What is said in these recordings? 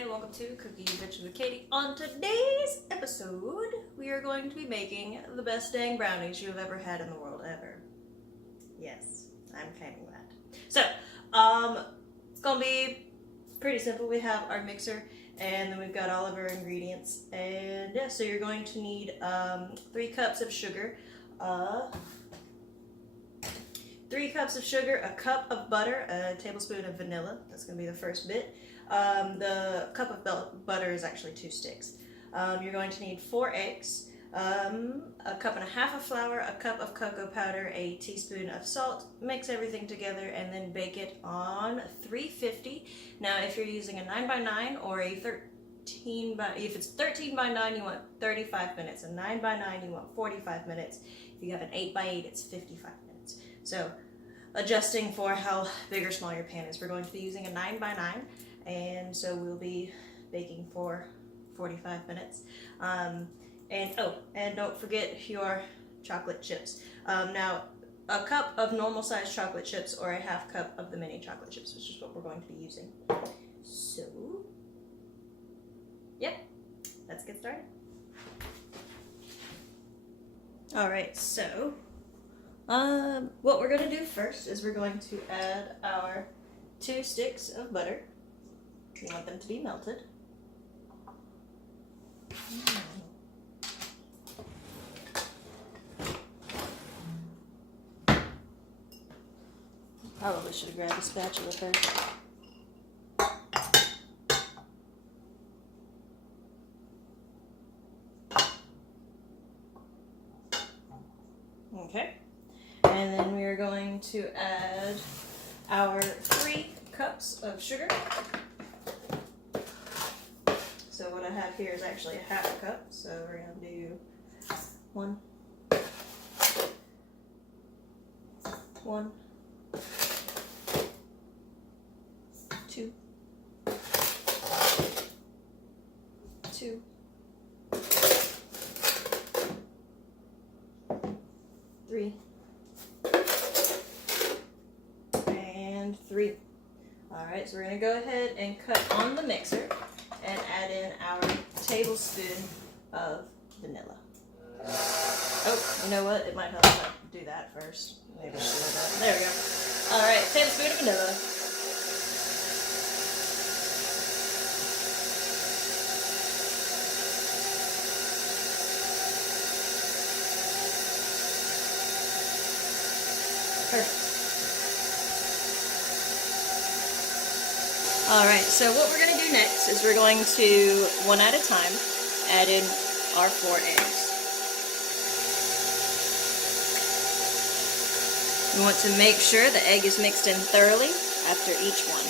Hi, welcome to Cookie Adventures with Katie. On today's episode, we are going to be making the best dang brownies you've ever had in the world ever. Yes, I'm claiming that. So, it's gonna be pretty simple. We have our mixer, and then we've got all of our ingredients. And yeah, so you're going to need 3 cups of sugar, 3 cups of sugar, a cup of butter, a tablespoon of vanilla. That's going to be the first bit. The cup of butter is actually 2 sticks. You're going to need 4 eggs, a cup and a half of flour, a cup of cocoa powder, a teaspoon of salt. Mix everything together and then bake it on 350. Now, if you're using a 9x9 or a if it's 13 by 9, you want 35 minutes. A 9 by 9, you want 45 minutes. If you have an 8 by 8, it's 55 minutes. So, adjusting for how big or small your pan is, we're going to be using a 9 by 9, and so we'll be baking for 45 minutes. And don't forget your chocolate chips. Now, a cup of normal sized chocolate chips or a half cup of the mini chocolate chips, which is what we're going to be using. So, yep, let's get started. Alright, so what we're going to do first is we're going to add our 2 sticks of butter. You want them to be melted. Probably should have grabbed a spatula first. Okay. And then we are going to add our 3 cups of sugar. So what I have here is actually a half a cup. So we're going to do 1, 2, 2, 3, and 3. Alright, so we're going to go ahead and cut on the mixer and add in our tablespoon of vanilla. Oh, you know what? It might help if I do that first. Maybe I should have done. There we go. Alright, tablespoon of vanilla. Perfect. Alright, so what we're going to do next is we're going to, one at a time, add in our 4 eggs. We want to make sure the egg is mixed in thoroughly after each one.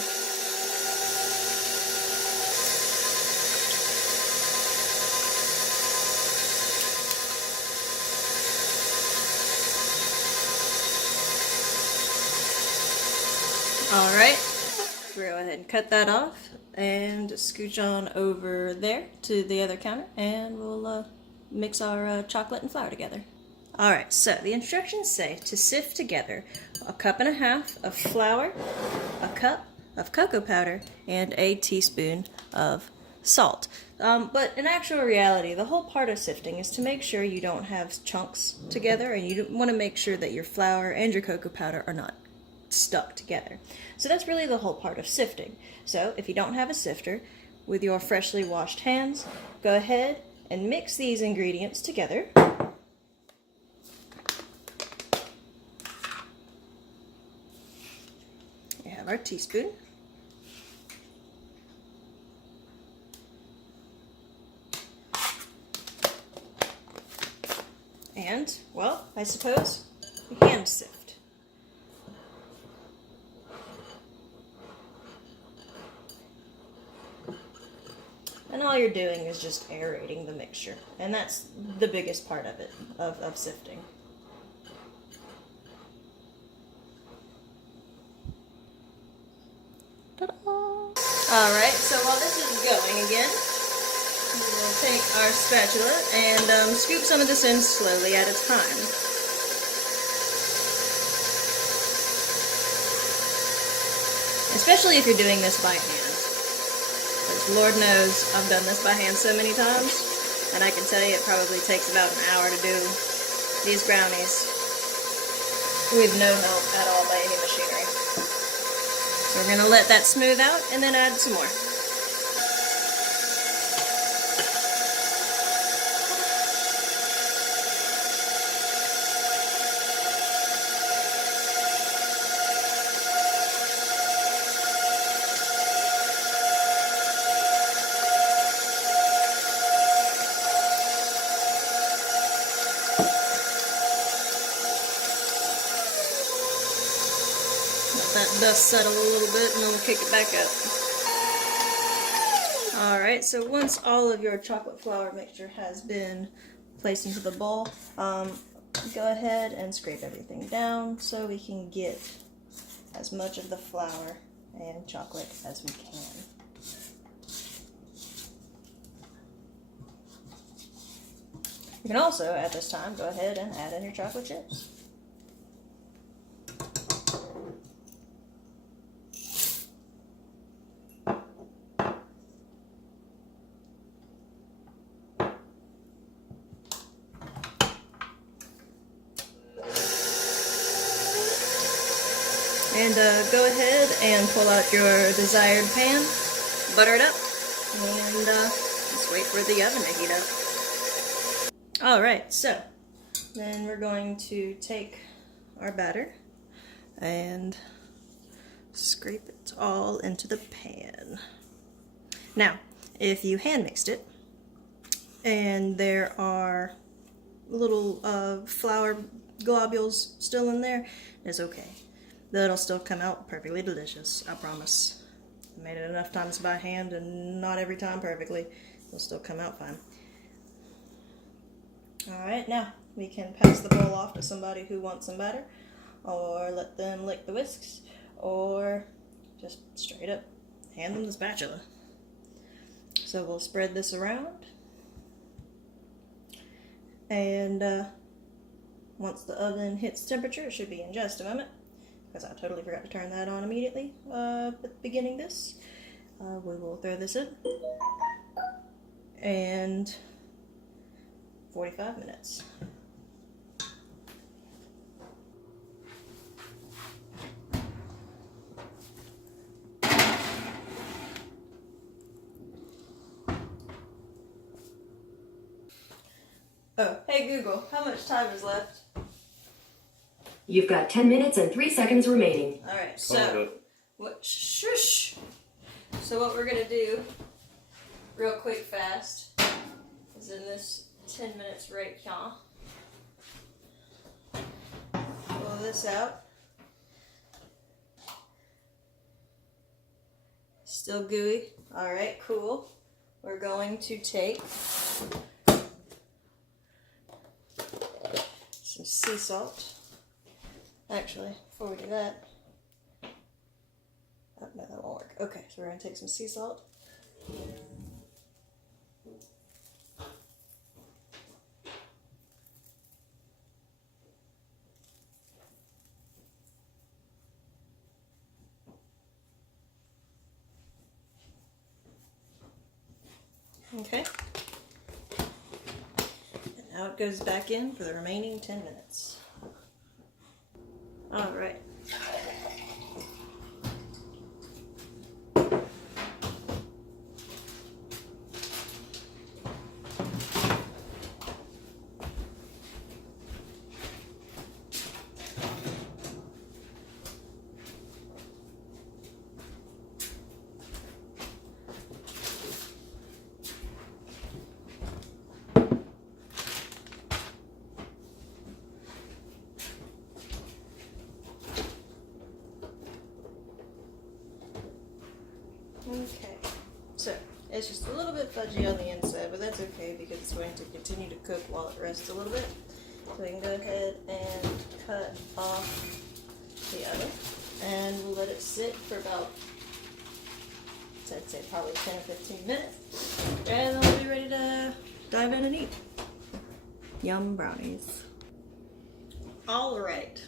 Alright. Go ahead and cut that off and scooch on over there to the other counter, and we'll mix our chocolate and flour together. Alright, so the instructions say to sift together a cup and a half of flour, a cup of cocoa powder, and a teaspoon of salt. But in actual reality, the whole part of sifting is to make sure you don't have chunks together, and you want to make sure that your flour and your cocoa powder are not stuck together. So that's really the whole part of sifting. So if you don't have a sifter, with your freshly washed hands, go ahead and mix these ingredients together. We have our teaspoon. And, well, I suppose, a hand sift. And all you're doing is just aerating the mixture. And that's the biggest part of it, of sifting. Ta-da! Alright, so while this is going again, we'll take our spatula and scoop some of this in slowly at a time. Especially if you're doing this by hand. Because Lord knows I've done this by hand so many times, and I can tell you it probably takes about an hour to do these brownies with no help at all by any machinery. So we're going to let that smooth out and then add some more. Let that dust settle a little bit and then we'll kick it back up. Alright, so once all of your chocolate flour mixture has been placed into the bowl, go ahead and scrape everything down so we can get as much of the flour and chocolate as we can. You can also, at this time, go ahead and add in your chocolate chips. And go ahead and pull out your desired pan, butter it up, and just wait for the oven to heat up. Alright, so then we're going to take our batter and scrape it all into the pan. Now, if you hand mixed it and there are little flour globules still in there, it's okay. That'll still come out perfectly delicious, I promise. I made it enough times by hand and not every time perfectly. It'll still come out fine. Alright, now we can pass the bowl off to somebody who wants some batter, or let them lick the whisks, or just straight up hand them the spatula. So we'll spread this around, and once the oven hits temperature, it should be in just a moment, because I totally forgot to turn that on immediately at the beginning of this. We will throw this in, and 45 minutes. Oh, hey Google, how much time is left? You've got 10 minutes and 3 seconds remaining. Alright, so shush. So what we're gonna do, real quick fast, is in this 10 minutes right here. Pull this out. Still gooey. Alright, cool. We're going to take some sea salt. Actually, before we do that, oh, no, that won't work. Okay, so we're going to take some sea salt. Okay. And now it goes back in for the remaining 10 minutes. All right. Okay, so it's just a little bit fudgy on the inside, but that's okay because it's going to continue to cook while it rests a little bit. So we can go ahead and cut off the oven, and we'll let it sit for about, I'd say probably 10 or 15 minutes, and then we'll be ready to dive in and eat. Yum brownies. All right.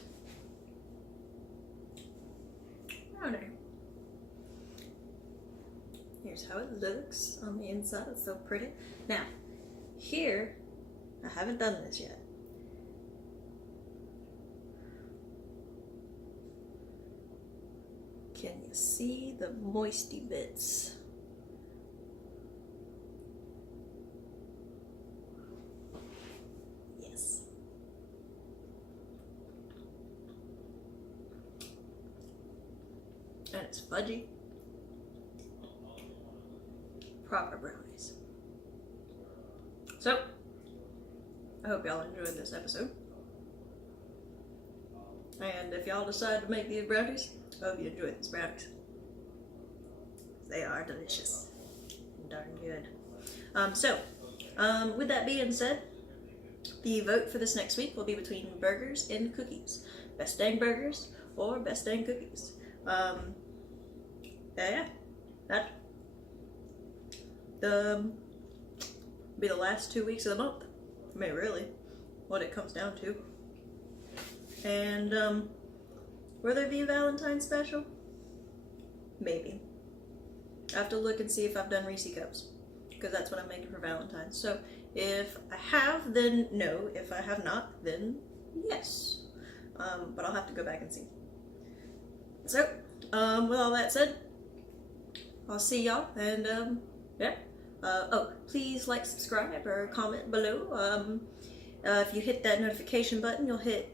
Brownie. Here's how it looks on the inside. It's so pretty. Now, here, I haven't done this yet. Can you see the moisty bits? Yes. And it's fudgy. Proper brownies. So, I hope y'all enjoyed this episode. And if y'all decide to make these brownies, I hope you enjoy these brownies. They are delicious. And darn good. With that being said, the vote for this next week will be between burgers and cookies. Best dang burgers or best dang cookies. Yeah, that be the last 2 weeks of the month. I mean, really, what it comes down to. And will there be a Valentine's special? Maybe. I have to look and see if I've done Reese cups, because that's what I'm making for Valentine's. So if I have, then no. If I have not, then yes. But I'll have to go back and see. So, with all that said, I'll see y'all, and yeah. Please like, subscribe, or comment below. If you hit that notification button,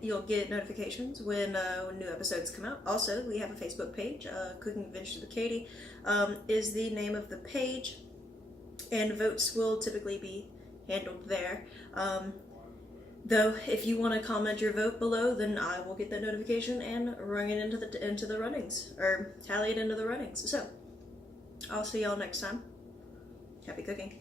you'll get notifications when new episodes come out. Also, we have a Facebook page. Cooking Adventures with Katie is the name of the page, and votes will typically be handled there. Though, if you want to comment your vote below, then I will get that notification and run it into the runnings, or tally it into the runnings. So, I'll see y'all next time. Happy cooking.